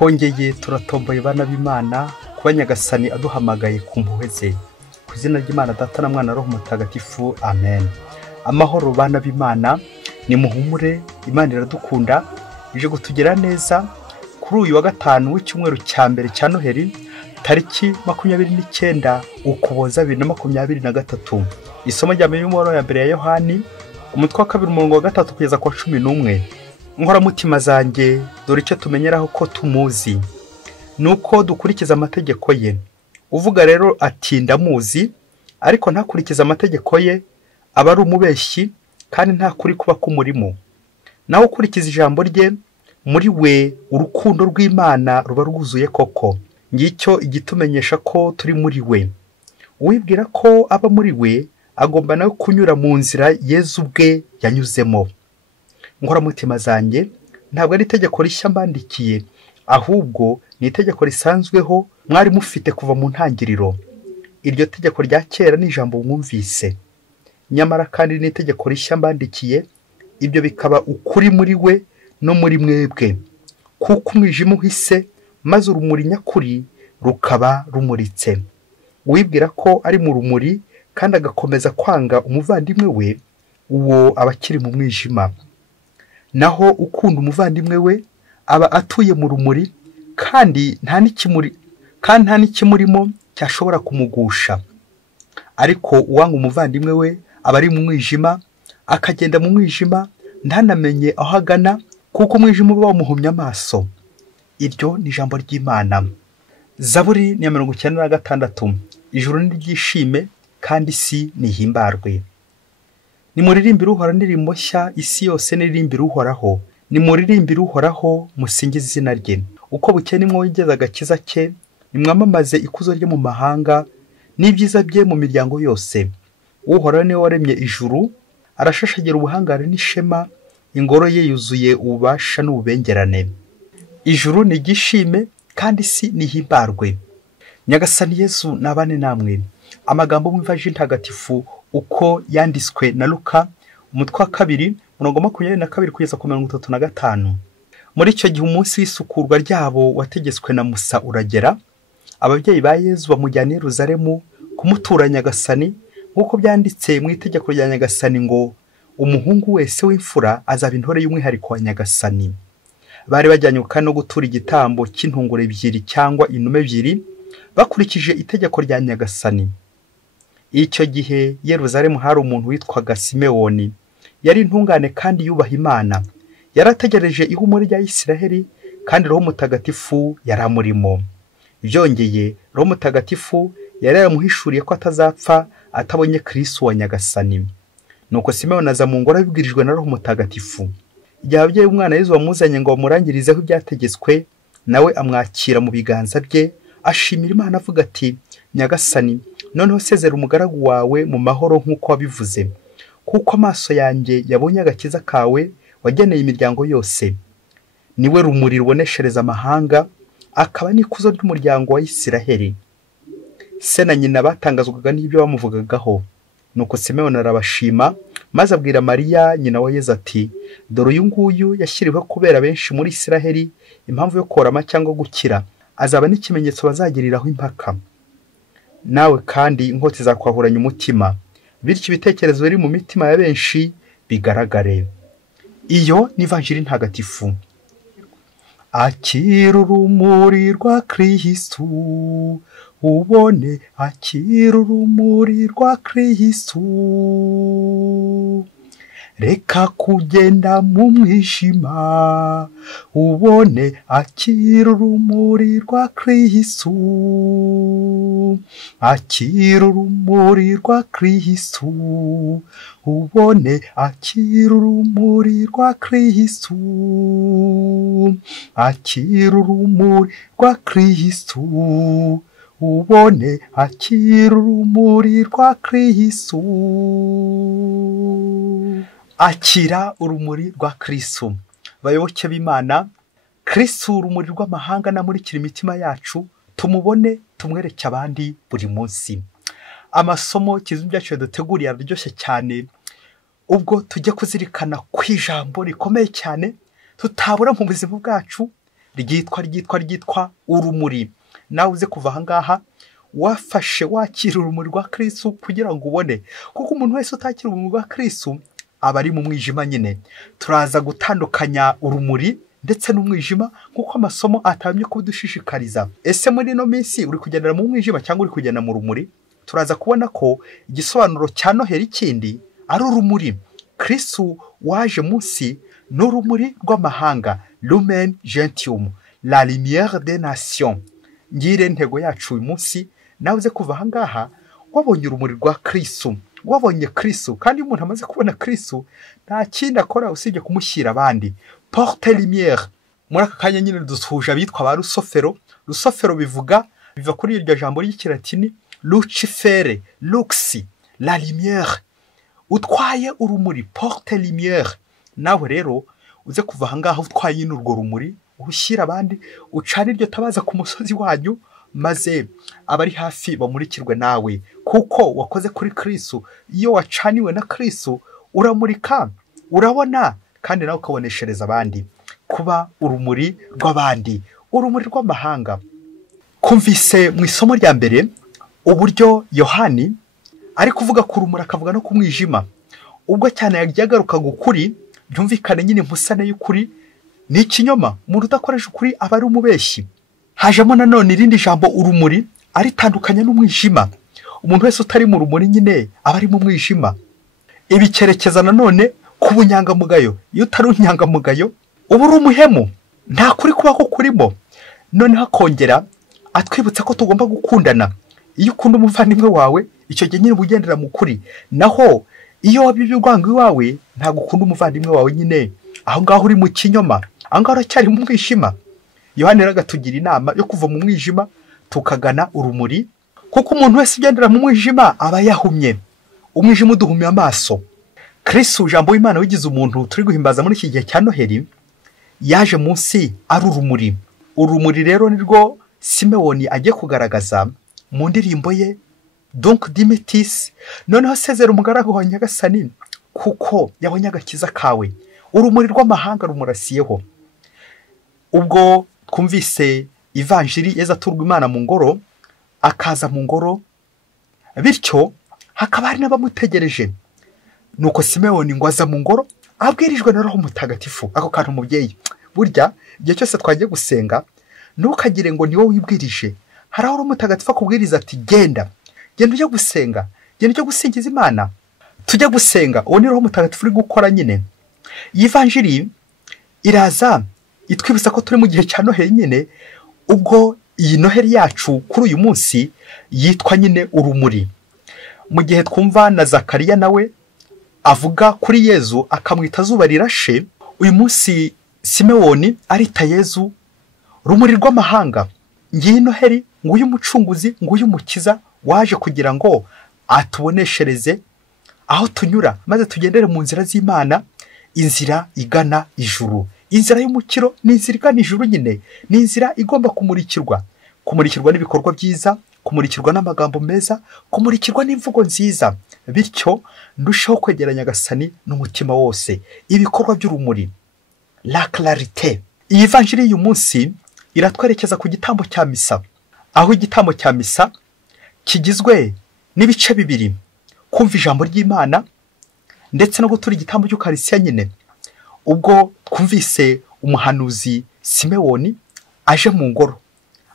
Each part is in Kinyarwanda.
twongeye turatomboye bana b'Imana kuba Nyagasani aduhamagaye ku mpuhwe ze. Ku izina ry'Imana Data na Mwana Roho Mutagatifu, amen. Amahoro bana b'Imana, ni muhumure, Imana iradukunda, ije kutugera neza kuri uyu wa gatanu w'icyumweru cya mbere cya Noheli, tariki 29 Ukuboza 2023. Isomo rya mbere y'umuburo ya mbere ya Yohani, umutwe wa 2 kugeza kwa 11. Nkora mutima zanjye, dore icyo tumenyeraho ko tumuzi, nuko dukurikiza amategeko ye. Uvuga rero ati ndamuzi, ariko ntakurikiza amategeko ye, aba ari umubeshyi kandi nta kuri kuba kumurimo. Naho ukurikiza ijambo rye, muri we urukundo rw'Imana ruba rwuzuye koko. Ngicyo igitumenyesha ko turi muri we. Uwibwira ko aba muri we, agomba nawe kunyura mu nzira Yezu ubwe yanyuzemo. Nkora mutima zanjye, ntabwo ari itegeko rishya mbandikiye, ahubwo ni itegeko risanzweho mwari mufite kuva mu ntangiriro. Iryo tegeko rya kera ni ijambo mwumvise. Nyamara kandi ni itegeko rishya mbandikiye, ibyo bikaba ukuri muri we no muri mwebwe, kuko umwijima uhise maze urumuri nyakuri rukaba rumuritse. Uwibwira ko ari mu rumuri kandi agakomeza kwanga umuvandimwe we, uwo aba akiri mu mwijima. Naho ukunda umuvandimwe we aba atuye mu rumuri, kandi nta n'ikimurimo cyashobora kumugusha. Ariko uwanga umuvandimwe we aba ari mu mwijima, akagenda mu mwijima ntanamenye aho agana, kuko umwijima uba wamuhumye amaso. Iryo ni ijambo ry'Imana. Zaburi ni 96. Ijuru niryishime kandi isi nihimbarwe. Nimuririmbire Uhoraho indirimbo nshya, isi yose niririmbire Uhoraho. Nimuririmbire Uhoraho, musingize izina rye. Uko bukeye nimwogeza agakiza ke, nimwamamaze ikuzo rye mu mahanga n'ibyiza bye mu miryango yose. Uhoraho niwe waremye ijuru, arashashagira ubuhangare n'ishema, ingoro ye yuzuye ububasha n'ububengerane. Ijuru nigishime kandi isi nihimbarwe. Nyagasani Yesu nabane namwe. Amagambo mu ivanjili ntagatifu uko yanditswe na Luka, umutwe wa 2 22 kugeza ku 35. Muri icyo gihe umunsi w'isukurwa ryabo wategetswe na Musa uragera. Ababyeyi ba Yezu bamujyana i Yerusalemu kumutura Nyagasani, nk'uko byanditse mu itegeko rya Nyagasani ngo umuhungu wese w'imfura azaba intore y'umwihariko wa Nyagasani. Bari bajyanye kandi no gutura igitambo cy'intungure 2 cyangwa intume 2 bakurikije itegeko rya Nyagasani. Icyo gihe Yerusalemu hari umuntu witwaga Simewoni, yari intungane kandi yubaha Imana. Yarategereje ihumure rya Isiraheli, kandi Roho Mutagatifu yaramurimo. Byongeye Roho Mutagatifu yari yaramuhishuriye ko atazapfa atabonye Kristu wa Nyagasani. Nuko Simewoni aza mu ngoro abibwirijwe na Roho Mutagatifu. Igihe ababyeyi umwana Yezu bamuzanye ngo bamurangirizeho ibyategetswe, nawe amwakira mu biganza bye, ashimira Imana avuga ati, Nyagasani, noneho sezera umugaragu wawe mu mahoro nk'uko wabivuze, kuko amaso yanjye yabonye agakiza kawe wageneye imiryango yose. Niwe rumuri ruboneshereza amahanga, akaba n'ikuzo ry'umuryango wa Isiraheli. Se na nyina batangazwaga n'ibyo bamuvugagaho. Nuko Simewoni arabashima, maze abwira Mariya nyina wa Yezu ati, dore uyu nguyu yashyiriweho kubera benshi muri Isiraheli impamvu yo korama cyangwa gukira, azaba n'ikimenyetso bazagiriraho impaka. Nawe kandi inkota izakwahuranya umutima, bityo ibitekerezo biri mu mitima ya benshi bigaragare. Iyo ni ivanjili ntagatifu. Akira urumuri rwa Kristu ubone, akira urumuri rwa Kristu. Reka kugenda mu mwijima ubone, akira urumuri rwa Kristu. Akira urumuri rwa Kristu ubone, akira urumuri rwa Kristu. Akira urumuri rwa Kristu ubone, akira urumuri rwa Kristu. Akira urumuri rwa Kristu. Bayoboke b'Imana, Kristu urumuri rw'amahanga namurikira imitima yacu, tumubone tumwereke abandi buri munsi. Amasomo kizumbi cyacu duteguriye araryoshye cyane, ubwo tujye kuzirikana ku ijambo rikomeye cyane tutabura mu buzima bwacu, ryitwa urumuri. Nawe uze kuva ahangaha wafashe wakira urumuri rwa Kristu kugira ngo ubone, kuko umuntu wese utakira urumuri rwa Kristu aba ari mu mwijima nyine. Turaza gutandukanya urumuri ndetse n'umwijima nk'uko amasomo atamye kudushishikariza. Ese muri ino minsi uri kugendera mu mwijima cyangwa uri kugenda mu rumuri? Turaza kubona ko igisobanuro cya Noheli kindi ari urumuri. Kristu waje munsi n'urumuri rw'amahanga, lumen gentium, la lumière des nations. Ngire ntego yacu uyu munsi, nawe uze kuva ahangaha wabonye urumuri rwa Kristu, wabonye Kristu. Kandi umuntu amaze kubona Kristu nta kindi akora usibye kumushyira abandi. Porte lumière. Muri aka kanya nyine dusuhuje abitwa ba Rusofero. Rusofero biva kuri iryo jambo ry'ikilatini lucifere, luxi, la lumière. Utwaye urumuri, porte lumière. Nawe rero uze kuva ahangaha utwaye urwo rumuri, ushyira abandi, ucana iryo tabaza ku musozi wanyu, maze abari hafi bamurikirwe nawe, kuko wakoze kuri Kristu. Iyo wacaniwe na Kristu uramurika, urabona, kandi nawe ukaboneshereza abandi, kuba urumuri rw'abandi, urumuri rw'amahanga. Kumvise mu isomo rya mbere uburyo Yohani ari kuvuga ku rumuri akavuga no ku mwijima. Ubwo cyane yagiye agaruka ukuri, byumvikane nyine impusane y'ukuri ni ikinyoma. Umuntu udakoresha ukuri aba ari umubeshyi. Hajemo nanone irindi jambo urumuri aritandukanya n'umwijima. Umuntu wese utari mu rumuri nyine aba ari mu mwijima. Ibi cyerekeza nanone ku bunyangamugayo. Iyo utari unyangamugayo uba uri umuhemu, nta kuri kuba ko kurimo. Noneho akongera atwibutsa ko tugomba gukundana. Iyo ukunda umuvandimwe wawe, icyo gihe nyine ugendera mu kuri. Naho iyo wabibye urwango iwawe, ntabwo ukunda umuvandimwe wawe nyine, aho ngaho uri mu kinyoma, aho ngaho uracyari mu mwijima. Yohani rero agatugira inama yo kuva mu mwijima tukagana urumuri, kuko umuntu wese ugendera mu mwijima aba yahumye. Umwijima uduhumye amaso. Kristu jambo w'Imana wigize umuntu turi guhimbaza muri iki gihe cya Noheli, yaje munsi ari urumuri. Urumuri rero nirwo Simewoni agiye kugaragaza mu ndirimbo ye Donc Dimittis. Noneho sezera umugaragu wa Nyagasani, kuko yabonye agakiza kawe. Urumuri rw'amahanga rumurasiyeho. Ubwo twumvise ivanjiri yeza turwa Imana mu ngoro, akaza mu ngoro, bityo hakaba hari n'abamutegereje. Nuko Simewoni ngo aza mu ngoro abwirijwe na Roho Mutagatifu. Ako kantu umubyeyi, burya igihe cyose twagiye gusenga ntukagire ngo niwe wibwirije. Hari aho Roho Mutagatifu akubwiriza ati genda ujye gusenga, genda ujye gusingiza Imana, tujye gusenga. Uwo ni Roho Mutagatifu uri gukora nyine. Iyi vanjiri iraza itwibutsa ko turi mu gihe cya Noheli nyine. Ubwo iyi Noheli yacu kuri uyu munsi yitwa nyine urumuri. Mu gihe twumva na Zakariya nawe avuga kuri Yezu akamwita zuba rirashe, uyu munsi Simewoni arita Yezu rumuri rw'amahanga. Ngiyi Noheli, nguyu umucunguzi, nguyu umukiza waje kugira ngo atuboneshereze aho tunyura, maze tugendere mu nzira z'Imana, inzira igana ijuru. Inzira y'umukiro ni inzira igana ijuru nyine, ni inzira igomba kumurikirwa n'ibikorwa byiza, kumurikirwa n'amagambo meza, kumurikirwa n'imvugo nziza. Bityo ndushaho kwegera Nyagasani n'umutima wose. Ibikorwa by'urumuri, la clarité. Iyi vanjiri y'uyu munsi iratwerekeza ku gitambo cya misa, aho igitambo cya misa kigizwe n'ibice bibiri: kumva ijambo ry'Imana ndetse no gutura igitambo cy'Ukarisiya nyine. Ubwo twumvise umuhanuzi Simewoni aje mu ngoro,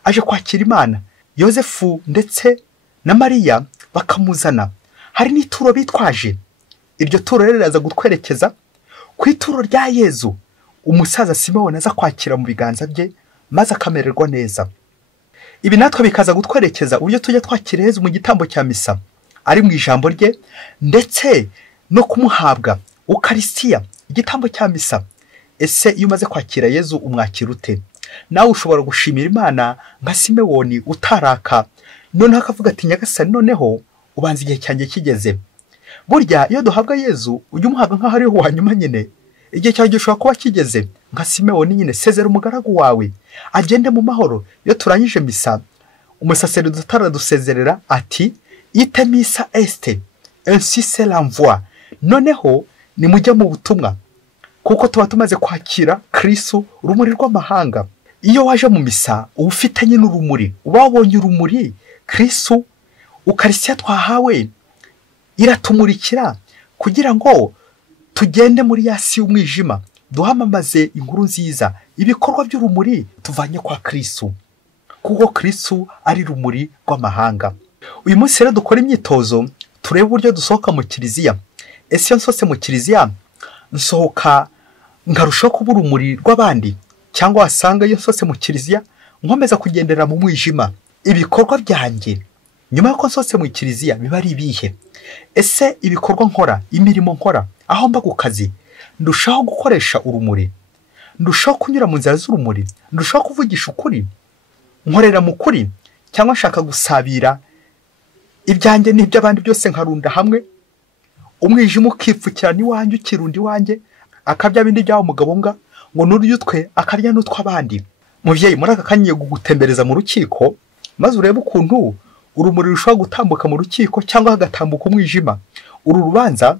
aje kwakira Imana. Yosefu ndetse na Mariya bakamuzana. Hari n'ituro bitwaje. Iryo turo rero riraza gutwerekeza ku ituro rya Yezu, umusaza Simewoni aza kwakira mu biganza bye, maze akamererwa neza. Ibi natwe bikaza gutwerekeza uburyo tujya twakira Yezu mu gitambo cya misa, ari mu ijambo rye ndetse no kumuhabwa Ukarisiya, igitambo cya misa. Ese iyo umaze kwakira Yezu umwakira ute? Nawe ushobora gushimira Imana nka Simewoni utaraka, noneho akavuga ati Nyagasani, noneho ubanza igihe cyanjye kigeze. Burya iyo duhabwa Yezu ujya umuhabwa nk'aho ariho wanyuma nyine. Igihe cyawe gishobora kuba kigeze nka Simewoni nyine. Sezera umugaragu wawe agende mu mahoro. Iyo turangije misa, umusaseridoti aradusezerera ati ite misa este ainsi c'est l'envoi. Noneho nimujya mu butumwa, kuko tuba tumaze kwakira Kristu rumuri rw'amahanga. iyo waje mu misa uba ufitanye n'urumuri, uba wabonye urumuri. Kristu ukarisitiya twahawe iratumurikira kugira ngo tugende muri yasi y'umwijima, duhamamaze inkuru nziza, ibikorwa by'urumuri tuvanye kwa Kristu, kuko Kristu ari rumuri rw'amahanga. Uyu munsi rero dukora imyitozo, turebe uburyo dusohoka mu kiliziya. Ese iyo nsohotse mu kiliziya nsohoka nkarushaho kuba urumuri rw'abandi, cyangwa wasanga iyo nsohotse mu kiliziya nkomeza kugendera mu mwijima? Ibikorwa byanjye nyuma y'uko nsohotse mu kiliziya biba ari ibihe? Ese ibikorwa nkora, imirimo nkora, aho mba ku kazi, ndushaho gukoresha urumuri? Ndushaho kunyura mu nzira z'urumuri? Ndushaho kuvugisha ukuri? Nkorera mu kuri? Cyangwa nshaka gusabira ibyanjye n'iby'abandi byose nkarunda hamwe, umwijima ukipfukirana iwanjye ukirunda iwanjye, akabya bindi byawo umugabo mbwa ngo n'uryo utwe akarya n'utw'abandi? Muvyeyi, muri aka kanya gutembereza mu rukiko, maze urebe ukuntu urumuri rushobora gutambuka mu rukiko cyangwa hagatambuka umwijima. Uru rubanza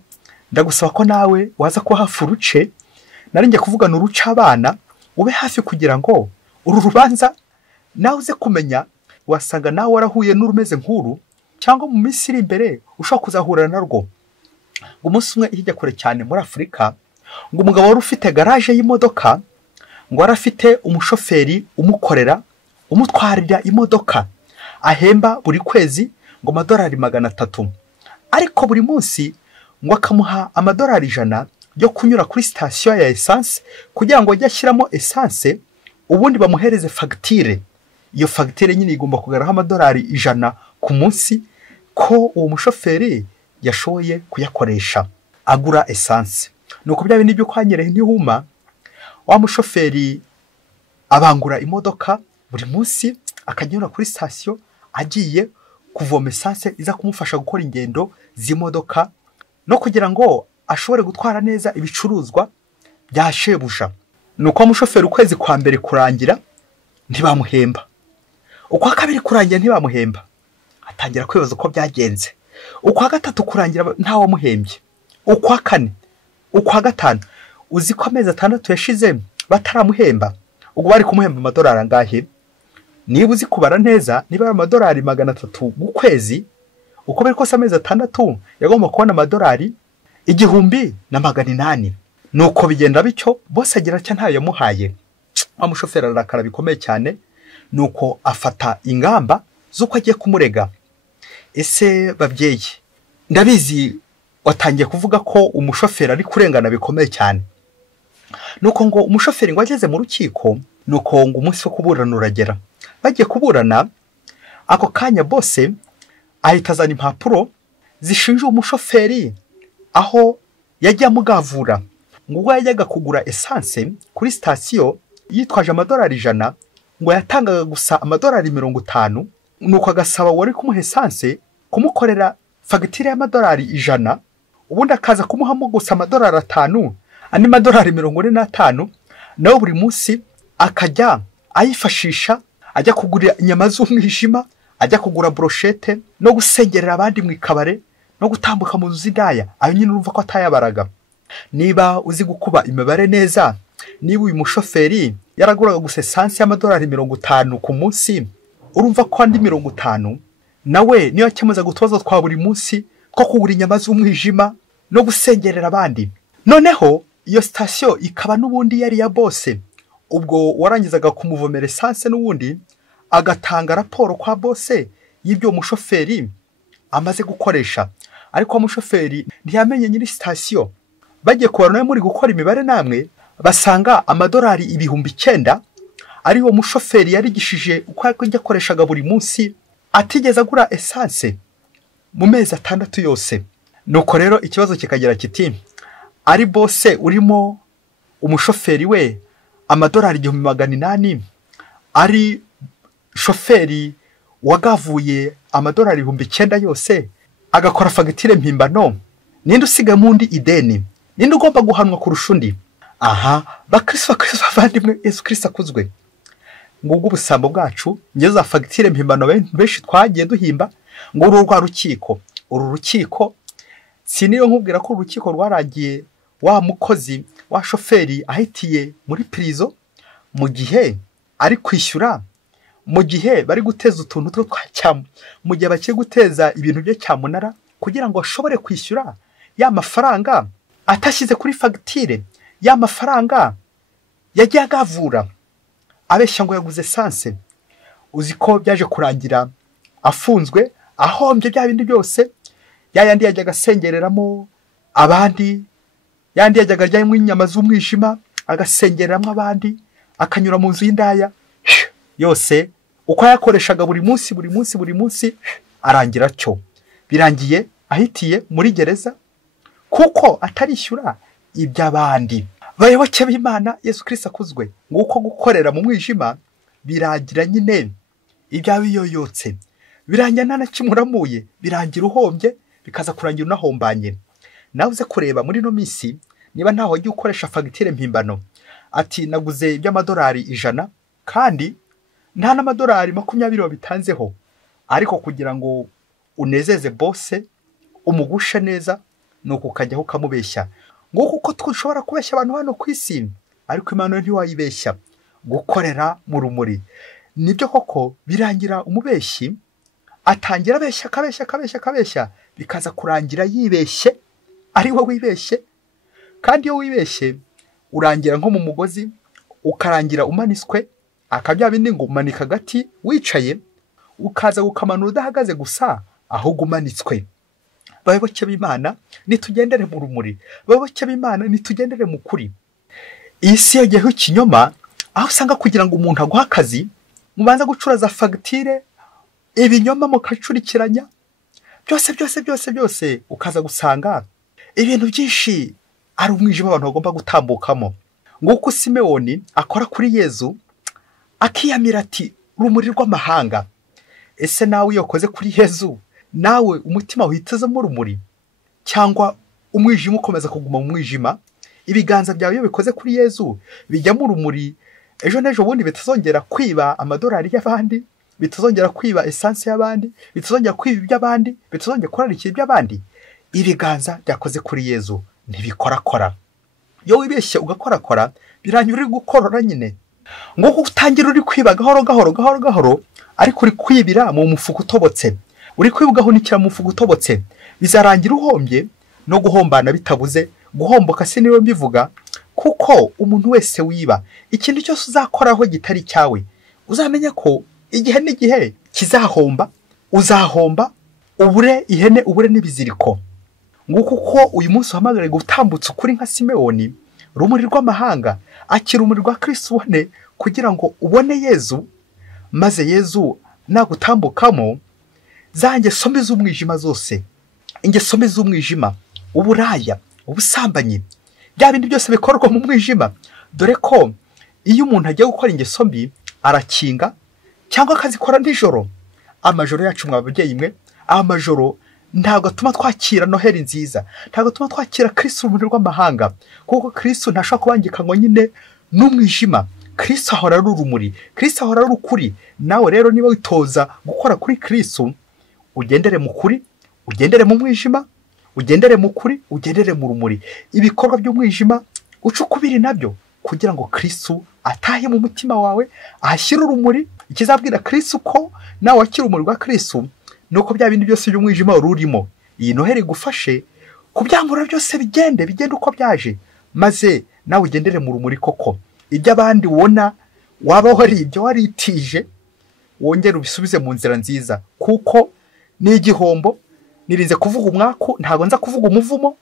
ndagusaba ko nawe waza kuba hafi uruce, narinjye kuvugana uruca abana, ube hafi kugira ngo uru rubanza nawe uze kumenya, wasanga nawe warahuye n'urumeze nk'uru, cyangwa mu minsi iri imbere ushobora kuzahura narwo. Umunsi umwe hirya kure cyane muri Afurika, ngo umugabo wari ufite garaje y'imodoka, ngo wari afite umushoferi umukorera, umutwarira imodoka, ahemba buri kwezi ngo amadolari 300, ariko buri munsi ngo akamuha amadolari 100 yo kunyura kuri sitasiyo ya esanse kugira ngo ajye ashyiramo esanse, ubundi bamuhereze fagitire. Iyo fagitire nyine igomba kugaragaraho amadolari 100 ku munsi, ko uwo mushoferi yashoboye kuyakoresha agura esanse. Nuko bya bindi byo kwanyereye ntihuma, wa mushoferi abangura imodoka buri munsi, akanyura kuri sitasiyo agiye kuvoma esanse iza kumufasha gukora ingendo z'imodoka no kugira ngo ashobore gutwara neza ibicuruzwa bya shebuja. Nuko umushoferi ukwezi kwa mbere kurangira ntibamuhemba, ukwa kabiri kurangira ntibamuhemba, atangira kwibaza uko byagenze. Ukwa gatatu kurangira nta wamuhembye, ukwa kane, ukwa gatanu, uzi ko amezi 6 yashize bataramuhemba. Ubwo bari kumuhemba amadolari angahe? Niba uzi kubara neza, niba amadolari 300 mu kwezi, uko bari kose amezi 6 yagomba kubona amadolari 1800. Nuko bigenda bityo, bose agira cyo ntayo yamuhaye. Umushoferi arakara bikomeye cyane, nuko afata ingamba z'uko agiye kumurega. Ese babyeyi, ndabizi watangiye kuvuga ko umushoferi ari kurengana bikomeye cyane. Nuko ngo umushoferi ngo ageze mu rukiko, nuko ngo umunsi wo kuburana uragera. Bagiye kuburana, ako kanya bose ahita azana impapuro zishinja umushoferi aho yajya mugavura. Ngo ubwo yajyaga kugura esanse kuri sitasiyo yitwaje amadolari 100, ngo yatangaga gusa amadolari 50. Nuko agasaba wari kumuha esanse kumukorera fagitire y'amadolari 100, ubundi akaza kumuhamo gusa amadolari 5, andi madolari 45 nawe buri munsi akajya ayifashisha ajya kugura inyama z'umwijima, ajya kugura brochette no gusengerera abandi mu ikabare no gutambuka mu zidaya. Ayo nyine urumva ko atayabaraga. Niba uzi gukuba imibare neza, niba uyu mushoferi yaraguraga gusa esanse y'amadolari 50 ku munsi, urumva ko andi 50 nawe niyo akemaza gutoza twa buri munsi ko kugura inyama z'umwijima no gusengerera abandi. Noneho iyo sitasiyo ikaba n'ubundi yari ya bose. Ubwo warangizaga kumuvomera esanse n'ubundi agatanga raporo kwa bose y'ibyo umushoferi amaze gukoresha. Ariko umushoferi ntiyamenye nyiri sitasiyo. Bagiye kubarana muri gukora imibare namwe, basanga amadolari 9,000 ari uwo mushoferi yarigishije uko ajya akoreshaga buri munsi, atigeze agura esanse mu mezi 6 yose. Nuko rero ikibazo kikagira kiti, ari bose urimo umushoferi we amadolari 800, ari shoferi wagavuye amadolari 9,000 yose, agakora fagitire mpimbano, ninde usiga mundi ideni? Ninde ugomba guhanwa kurusha undi? Aha, bakristo bavandimwe, Yesu Kristo akuzwe. Ngubwo ubusambo bwacu ngeze fagitire mpimbano benshi twagiye duhimba, ngo uru rukiko siniyo nkubwira ko urukiko rwaragiye wa mukozi wa shoferi ahitiye muri prison, mu gihe ari kwishyura mu gihe bari guteza utuntu two twacyamu, mu gihe bakiri guteza ibintu byo cyamunara kugira ngo ashobore kwishyura ya mafaranga atashyize kuri fagitire, ya mafaranga yagiye agavura abeshya ngo yaguze esanse. Uzi ko byaje kurangira afunzwe, ahombye bya bindi byose, yandi yajyaga asengereramo abandi, yandi yajyaga aryamo inyama z'umwijima agasengereramo abandi, akanyura mu nzu y'indaya, yose uko yakoreshaga buri munsi arangira cyo birangiye ahitiye muri gereza kuko atarishyura iby'abandi. Bayoboke b'Imana, Yesu Kristo akuzwe. Nguko gukorera mu mwijima biragira nyine ibyawe biyoyotse, birangira nta na kimwe uramuye, birangira uhombye, bikaza kurangira unahombanye. Nawe uze kureba muri no minsi niba ntaho wagiye ukoresha fagitire mpimbano, ati naguze iby'amadolari 100 kandi nta n'amadolari 20 wabitanzeho, ariko kugira ngo unezeze bose umugushe neza nuko ukajyaho ukamubeshya. Nguko uko twushobora kubeshya abantu hano ku isi, ariko Imana ntiwayibeshya. Gukorera mu rumuri nibyo koko birangira umubeshyi atangira abeshya bikaza kurangira yibeshye, ari we wibeshye. Kandi iyo wibeshye urangira nko mu mugozi, ukarangira umaniswe, akabya bindi ngo umanika agati wicaye, ukaza gukamanura udahagaze gusa ahubwo umanitswe. Bayoboke b'Imana nitugendere mu rumuri, bayoboke b'Imana nitugendere mu kuri. Iyi si yagiyeho ikinyoma, aho usanga kugira ngo umuntu aguhe akazi mubanza gucuraza fagitire, ibinyoma mukacurikiranya byose, ukaza gusanga ibintu byinshi ari umwijima abantu bagomba gutambukamo. Nguko Simewoni akora kuri Yezu akiyamira ati urumuri rw'amahanga. Ese nawe iyo ukoze kuri Yezu, nawe umutima uhitezemo urumuri, cyangwa umwijima ukomeza kuguma mu mwijima? Ibiganza byawe iyo bikoze kuri Yezu bijyamo urumuri, ejo n'ejo bundi bitazongera kwiba amadolari y'abandi, bitazongera kwiba esanse y'abandi, bitazongera kwiba iby'abandi, bitazongera kurarikira iby'abandi. Ibiganza byakoze kuri Yezu ntibikorakora. Iyo wibeshye ugakorakora birangira uri gukorora nyine. Nguko utangira uri kwiba gahoro, ariko uri kwibira mu mufuko utobotse, uri kwibugahunikira mu mufuko utobotse, bizarangira uhombye. No guhombana bitabuze, guhomboka si niwe mbivuga, kuko umuntu wese wiba ikintu cyose uzakoraho gitari cyawe, uzamenya ko igihe n'igihe kizahomba, uzahomba, ubure ihene, ubure n'ibiziriko. Nguko uko uyu munsi uhamagare gutambutsa ukuri nka Simewoni, urumuri rw'amahanga, akira urumuri rwa Kristo ubone, kugira ngo ubone Yezu, maze Yezu nagutambukamo za ngeso mbi z'umwijima zose, ingeso mbi z'umwijima, uburaya, ubusambanyi, bya bindi byose bikorwa mu mwijima. Dore ko iyo umuntu agiye gukora ingeso mbi arakinga cyangwa akazikora nijoro. Amajoro yacu mwababyeyi mwe, amajoro ntabwo atuma twakira Noheli nziza, ntabwo atuma twakira Kristo urumuri rw'amahanga, kuko Kristo ntashobora kubangika ngo nyine n'umwijima. Kristo ahora ari urumuri, Kristo ahora ari ukuri. Nawe rero niba witoza gukora kuri Kristo, ugendere mu kuri, ugendere mu mwijima, ugendere mu kuri, ugendere mu rumuri. Ibikorwa by'umwijima ucukubiri nabyo, kugira ngo Kristo atahe mu mutima wawe, ahashyire urumuri. Ikizabwira Kristo ko nawe wakira urumuri rwa Kristo, nuko bya bindi byose by'umwijima ururimo, iyi Noheli gufashe kubyangura byose bigende uko byaje, maze nawe ugendere mu rumuri koko. Ibyo abandi ubona waba wari ibyo waritije, wongere ubisubize mu nzira nziza, kuko ni igihombo. Nirinze kuvuga umwaku, ntabwo nza kuvuga umuvumo,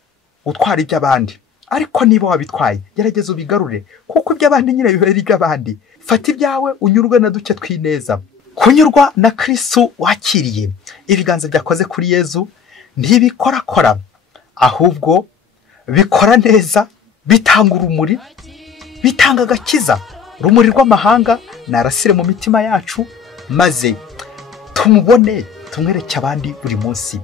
gutwara iby'abandi. Ariko niba wabitwaye, gerageza ubigarure, kuko iby'abandi nyine bibera iby'abandi. Fata ibyawe unyurwe na duke twineza. Kunyurwa na Kristo wakiriye. Ibiganza byakoze kuri Yezu ntibikorakora, ahubwo bikora neza, bitanga urumuri, bitanga agakiza. Urumuri rw'amahanga narasire mu mitima yacu, maze tumubone, tumwereke abandi buri munsi.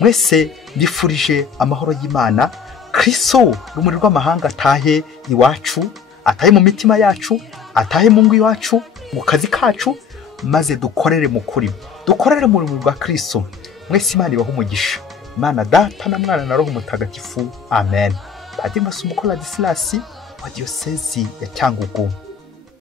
Mwese ndifurije amahoro y'Imana. Kristo urumuri rw'amahanga atahe iwacu, atahe mu mitima yacu, atahe mu ngo iwacu, mu kazi kacu, maze dukorere mu kuri, dukorere mu rumuri rwa Kristo. Mwese Imana ibahe umugisha. Imana Data na Mwana na Roho Mutagatifu. Amen. Padiri Masumuko Ladislas wa Diyosezi ya Cyangugu.